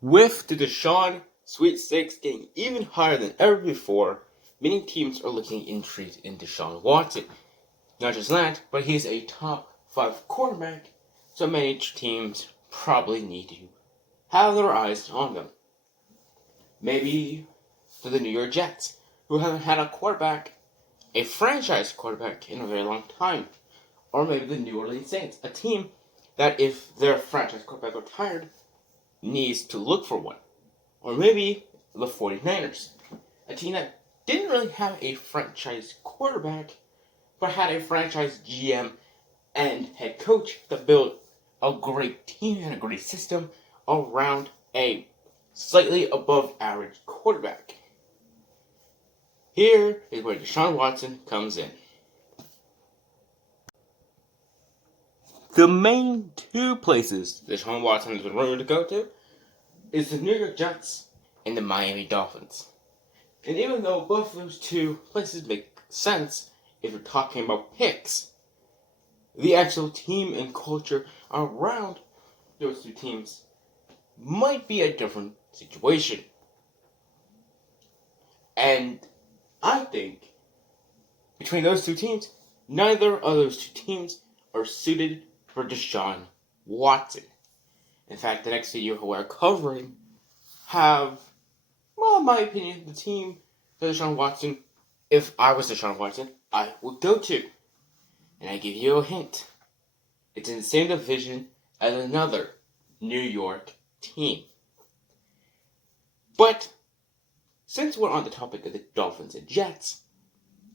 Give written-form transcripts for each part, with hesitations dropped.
With the Deshaun sweepstakes getting even higher than ever before, many teams are looking intrigued in Deshaun Watson. Not just that, but he's a top 5 quarterback, so many teams probably need to have their eyes on them. Maybe the New York Jets, who haven't had a franchise quarterback, in a very long time. Or maybe the New Orleans Saints, a team that if their franchise quarterback retired, needs to look for one. Or maybe the 49ers, a team that didn't really have a franchise quarterback, but had a franchise GM and head coach that built a great team and a great system around a slightly above average quarterback. Here is where Deshaun Watson comes in. The main two places Deshaun Watson has been rumored to go to is the New York Jets and the Miami Dolphins. And even though both of those two places make sense if you're talking about picks, the actual team and culture around those two teams might be a different situation. And I think between those two teams, neither of those two teams are suited for Deshaun Watson. In fact, the next video we're covering have, well, in my opinion, the team that Deshaun Watson, if I was Deshaun Watson, I would go to. And I give you a hint. It's in the same division as another New York team. But since we're on the topic of the Dolphins and Jets,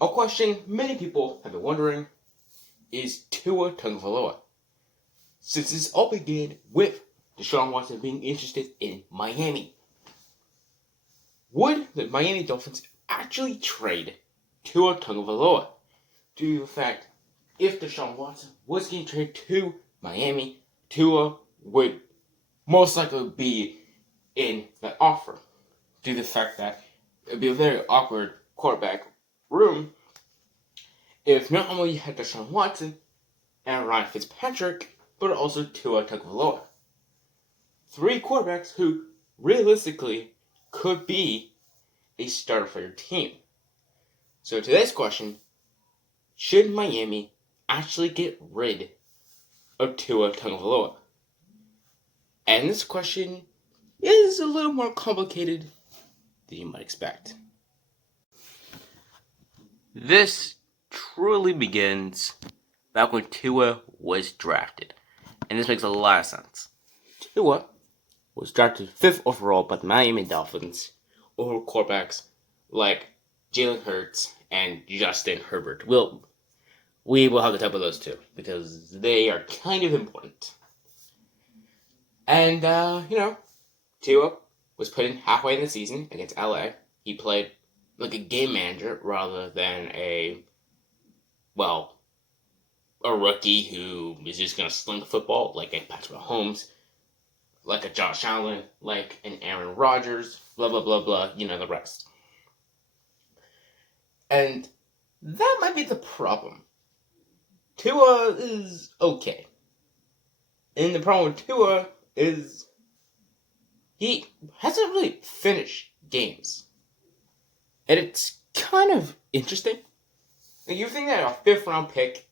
a question many people have been wondering is Tua Tagovailoa. Since this all began with Deshaun Watson being interested in Miami, would the Miami Dolphins actually trade Tua Tagovailoa? Due to the fact, if Deshaun Watson was getting traded to Miami, Tua would most likely be in that offer. Due to the fact that it would be a very awkward quarterback room if not only you had Deshaun Watson and Ryan Fitzpatrick, but also Tua Tagovailoa. 3 quarterbacks who realistically could be a starter for your team. So today's question, should Miami actually get rid of Tua Tagovailoa? And this question is a little more complicated than you might expect. This truly begins back when Tua was drafted. And this makes a lot of sense. Tua was drafted 5th overall by the Miami Dolphins over quarterbacks like Jalen Hurts and Justin Herbert. We will have the top of those two because they are kind of important. And, Tua was put in halfway in the season against LA. He played like a game manager rather than a rookie who is just going to sling the football like a Patrick Mahomes, like a Josh Allen, like an Aaron Rodgers, blah, blah, blah, blah, you know the rest. And that might be the problem. Tua is okay. And the problem with Tua is he hasn't really finished games. And it's kind of interesting. You think that a 5th round pick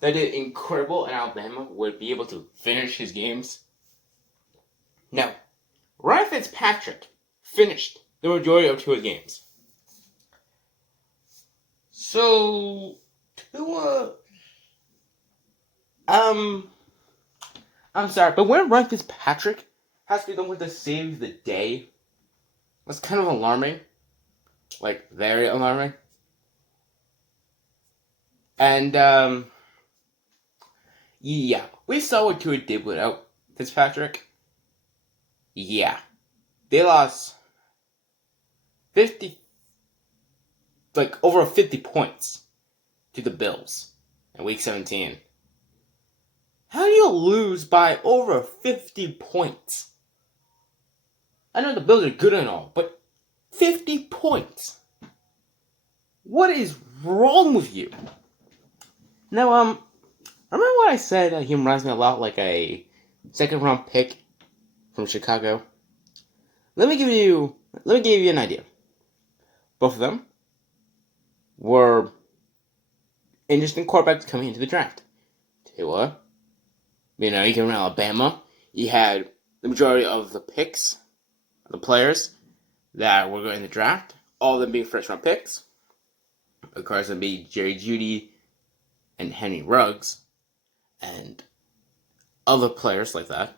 that did incredible in Alabama would be able to finish his games? No. Ryan Fitzpatrick finished the majority of Tua's games. So, Tua, I'm sorry, but when Ryan Fitzpatrick has to be the one to save the day, that's kind of alarming. Like, very alarming. And, yeah, we saw what Tua did without Fitzpatrick. Yeah. They lost over 50 points to the Bills in Week 17. How do you lose by over 50 points? I know the Bills are good and all, but 50 points? What is wrong with you? Now, remember when I said he reminds me a lot like a 2nd round pick from Chicago? let me give you an idea. Both of them were interesting quarterbacks coming into the draft. Tua, he came from Alabama. He had the majority of the picks, the players that were going in the draft, all of them being first-round picks. Of course, it'd be Jerry Jeudy and Henry Ruggs and other players like that.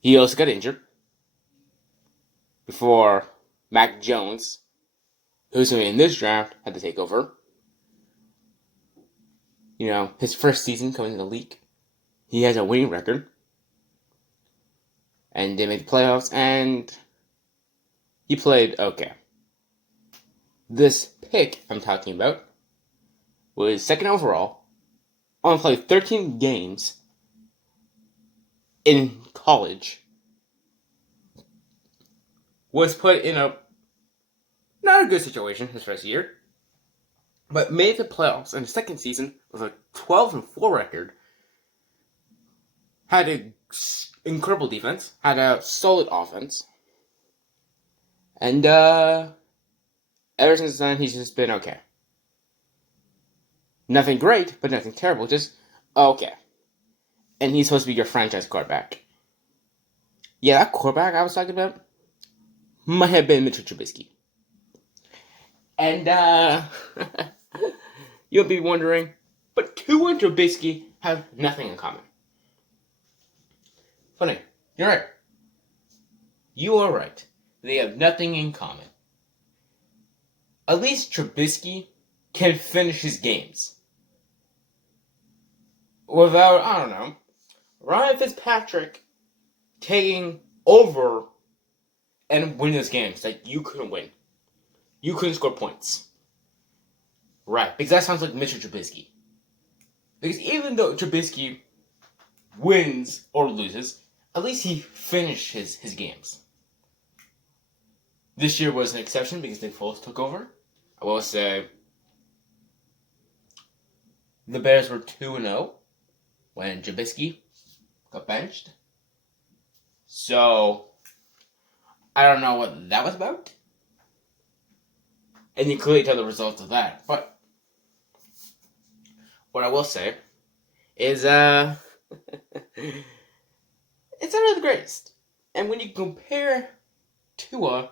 He also got injured before Mac Jones, who's going to be in this draft, had to take over. His first season coming in the league, he has a winning record. And they made the playoffs, and he played okay. This pick I'm talking about was second overall, only played 13 games in college, was put in a not a good situation his first year, but made the playoffs in the second season with a 12-4 record, had an incredible defense, had a solid offense, and ever since then he's just been okay. Nothing great, but nothing terrible, just okay. And he's supposed to be your franchise quarterback. Yeah, that quarterback I was talking about might have been Mitchell Trubisky. And you'll be wondering, but Tua and Trubisky have nothing in common. Funny, you're right. You are right. They have nothing in common. At least Trubisky can finish his games without, Ryan Fitzpatrick taking over and win those games that you couldn't win. You couldn't score points. Right, because that sounds like Mitchell Trubisky. Because even though Trubisky wins or loses, at least he finishes his games. This year was an exception because Nick Foles took over. I will say the Bears were 2-0 when Trubisky got benched. So, I don't know what that was about. And you clearly tell the results of that. But what I will say is, it's not really the greatest. And when you compare Tua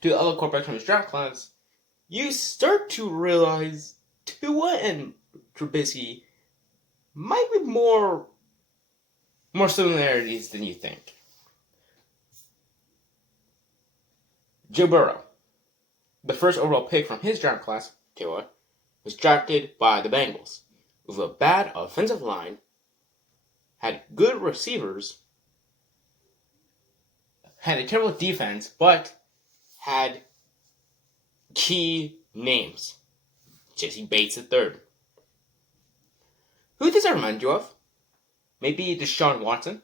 to the other quarterbacks from his draft class, you start to realize Tua and Trubisky might be more similarities than you think. Joe Burrow, the first overall pick from his draft class, Tua, was drafted by the Bengals with a bad offensive line, had good receivers, had a terrible defense, but had key names. Jesse Bates III. Who does that remind you of? Maybe Deshaun Watson.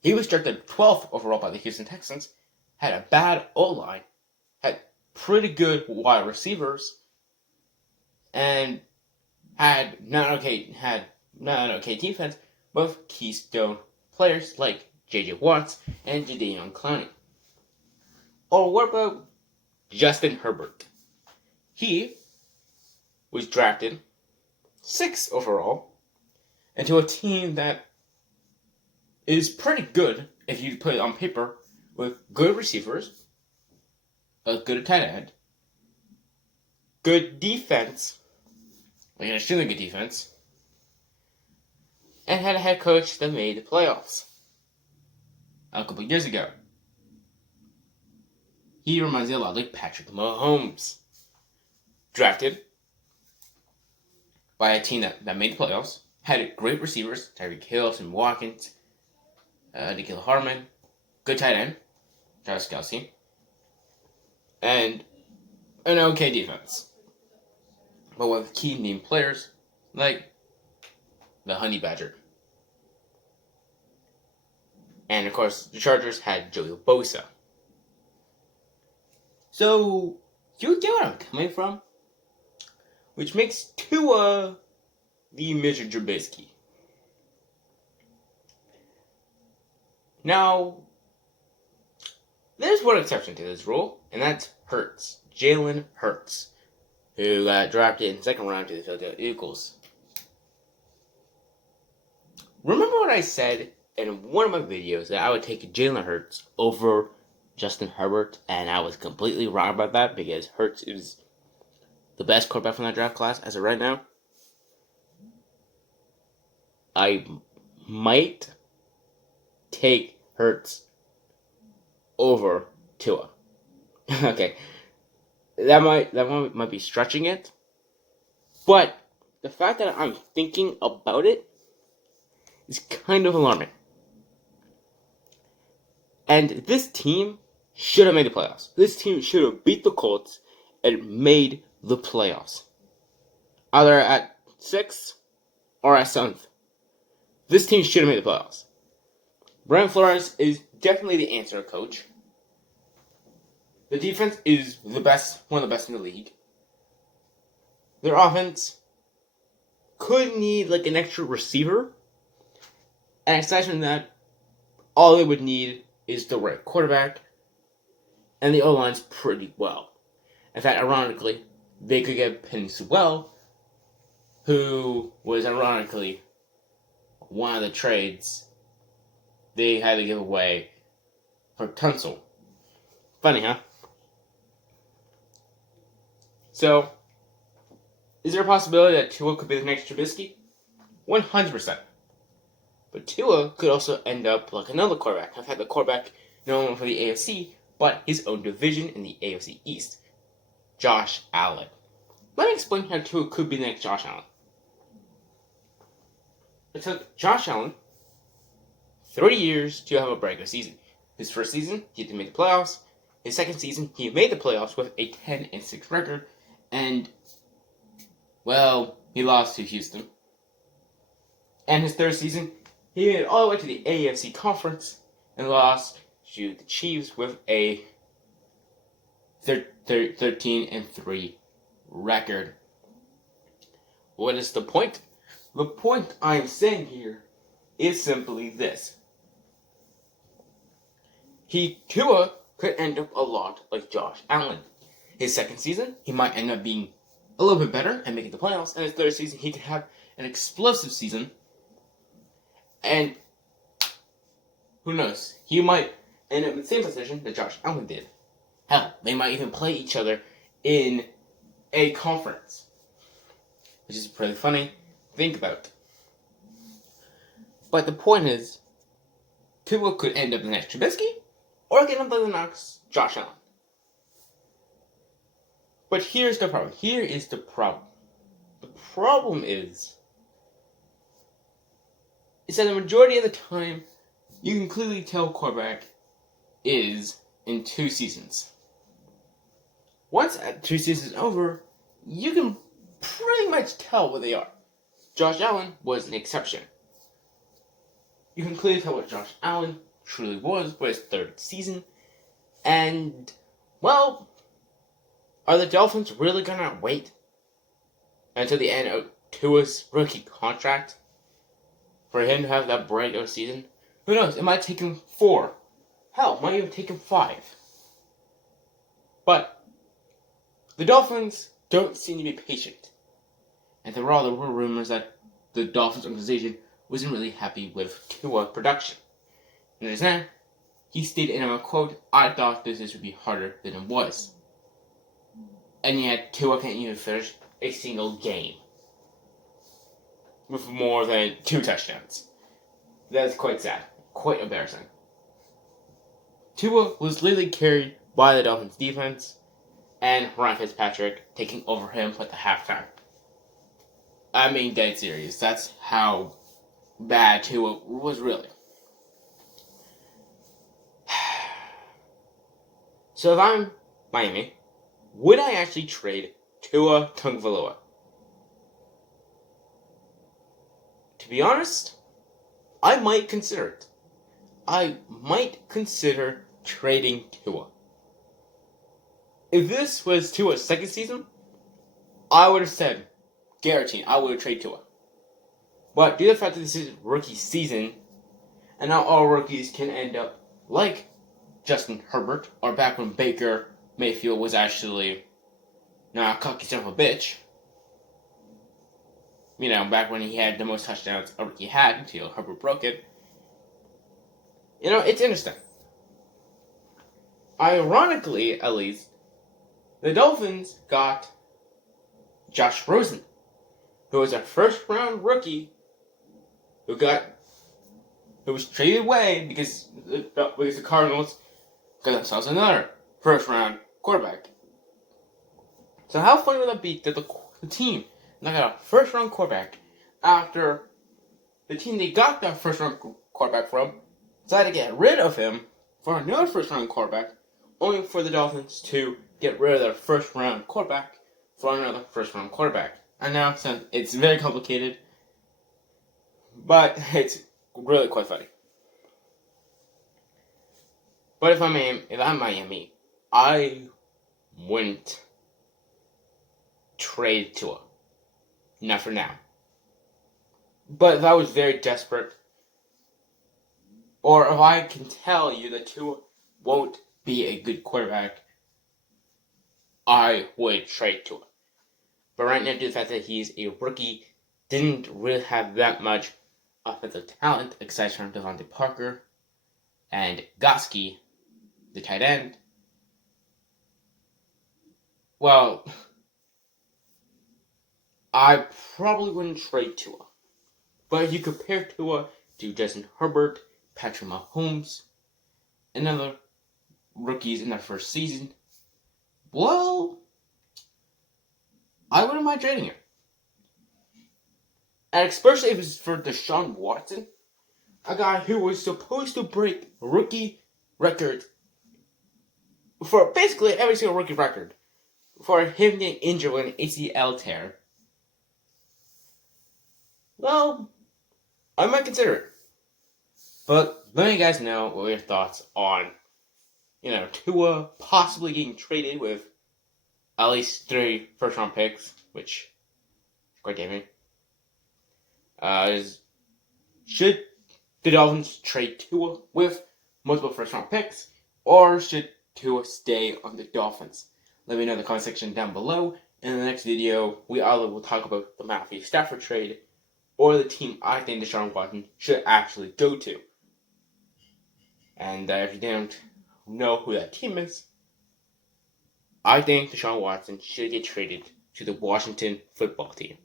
He was drafted 12th overall by the Houston Texans, had a bad O-line, had pretty good wide receivers, and had not an okay defense, but keystone players like J.J. Watts and Jadeveon Clowney. Or what about Justin Herbert? He was drafted 6th overall into a team that is pretty good if you put it on paper, with good receivers, a good tight end, good defense, like an extremely good defense, and had a head coach that made the playoffs a couple years ago. He reminds me a lot like Patrick Mahomes. Drafted by a team that made the playoffs, had great receivers, Tyreek Hill, Tim Watkins, Nikhil Harman, good tight end, Travis Kelce, and an okay defense. But with key name players like the Honey Badger. And of course, the Chargers had Joey Bosa. So, you get where I'm coming from? Which makes Tua the Mitchell Trubisky. Now, there's one exception to this rule, and that's Hurts. Jalen Hurts, who got drafted in the second round to the Philadelphia Eagles. Remember what I said in one of my videos that I would take Jalen Hurts over Justin Herbert, and I was completely wrong about that because Hurts is the best quarterback from that draft class as of right now. I might take Hurts over Tua. Okay, that might be stretching it, but the fact that I'm thinking about it is kind of alarming. And this team should have made the playoffs. This team should have beat the Colts and made the playoffs, either at 6th or at 7th. This team should have made the playoffs. Brian Flores is definitely the answer coach. The defense is the best, one of the best in the league. Their offense could need like an extra receiver. And aside from that, all they would need is the right quarterback. And the O-line's pretty well. In fact, ironically, they could get Penny Sewell, who was ironically one of the trades they had to give away for Tunsil. Funny, huh? So, is there a possibility that Tua could be the next Trubisky? 100%. But Tua could also end up like another quarterback. I've had the quarterback known for the AFC, but his own division in the AFC East. Josh Allen. Let me explain how Tua could be the next Josh Allen. It took Josh Allen 3 years to have a breakout season. His first season, he didn't make the playoffs. His second season, he made the playoffs with a 10-6 record. And, well, he lost to Houston. And his third season, he made it all the way to the AFC Conference and lost to the Chiefs with a 13-3 record. What is the point? The point I'm saying here is simply this. Tua could end up a lot like Josh Allen. His second season, he might end up being a little bit better and making the playoffs. And his third season, he could have an explosive season. And who knows? He might end up in the same position that Josh Allen did. Hell, they might even play each other in a conference. Which is pretty funny to think about. But the point is, Tua could end up the next Trubisky, or get up the next Josh Allen. But here's the problem. The problem is that the majority of the time, you can clearly tell quarterback is in 2 seasons. Once 2 seasons over, you can pretty much tell what they are. Josh Allen was an exception. You can clearly tell what Josh Allen truly was for his third season. And, well, are the Dolphins really going to wait until the end of Tua's rookie contract for him to have that breakout season? Who knows? It might take him 4. Hell, it might even take him 5. But the Dolphins don't seem to be patient. And there were rumors that the Dolphins organization wasn't really happy with Tua production. And there's that. He stated in a quote, "I thought this would be harder than it was." And yet, Tua can't even finish a single game with more than 2 touchdowns. That's quite sad. Quite embarrassing. Tua was literally carried by the Dolphins defense and Ryan Fitzpatrick taking over him at the halftime. I mean, dead serious. That's how bad Tua was really. So if I'm Miami, would I actually trade Tua Tagovailoa? To be honest, I might consider it. I might consider trading Tua. If this was Tua's second season, I would have said, guaranteed, I would have traded Tua. But due to the fact that this is rookie season, and not all rookies can end up like Justin Herbert, or back when Baker Mayfield was actually not a cocky son of a bitch. You know, back when he had the most touchdowns a rookie had until Herbert broke it. You know, it's interesting. Ironically, at least, the Dolphins got Josh Rosen, who was a first-round rookie who was traded away because the Cardinals got themselves another first-round quarterback. So how funny would that be that the team now got a first-round quarterback after the team they got that first-round quarterback from decided to get rid of him for another first-round quarterback, only for the Dolphins to get rid of their first-round quarterback for another first-round quarterback. I know it's very complicated, but it's really quite funny. But if I'm Miami, I wouldn't trade Tua. Not for now. But if I was very desperate, or if I can tell you that Tua won't be a good quarterback, I would trade Tua. But right now, due to the fact that he's a rookie, didn't really have that much offensive talent, aside from Devontae Parker and Goski, the tight end. Well, I probably wouldn't trade Tua. But if you compare Tua to Justin Herbert, Patrick Mahomes, and other rookies in their first season, well, I wouldn't mind trading him. And especially if it's for Deshaun Watson, a guy who was supposed to break rookie records for basically every single rookie record for him getting injured with an ACL tear. Well, I might consider it. But let me guys know what your thoughts on, Tua possibly getting traded with at least 3 first-round picks, which is quite damning. Should the Dolphins trade Tua with multiple first-round picks, or should Tua stay on the Dolphins? Let me know in the comment section down below. In the next video, we either will talk about the Matthew Stafford trade, or the team I think Deshaun Watson should actually go to. And if you don't know who that team is, I think Deshaun Watson should get traded to the Washington football team.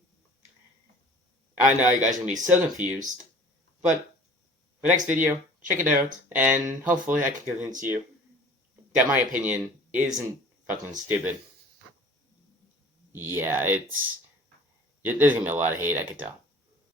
I know you guys are going to be so confused, but the next video, check it out, and hopefully I can convince you that my opinion isn't fucking stupid. Yeah, there's going to be a lot of hate, I can tell.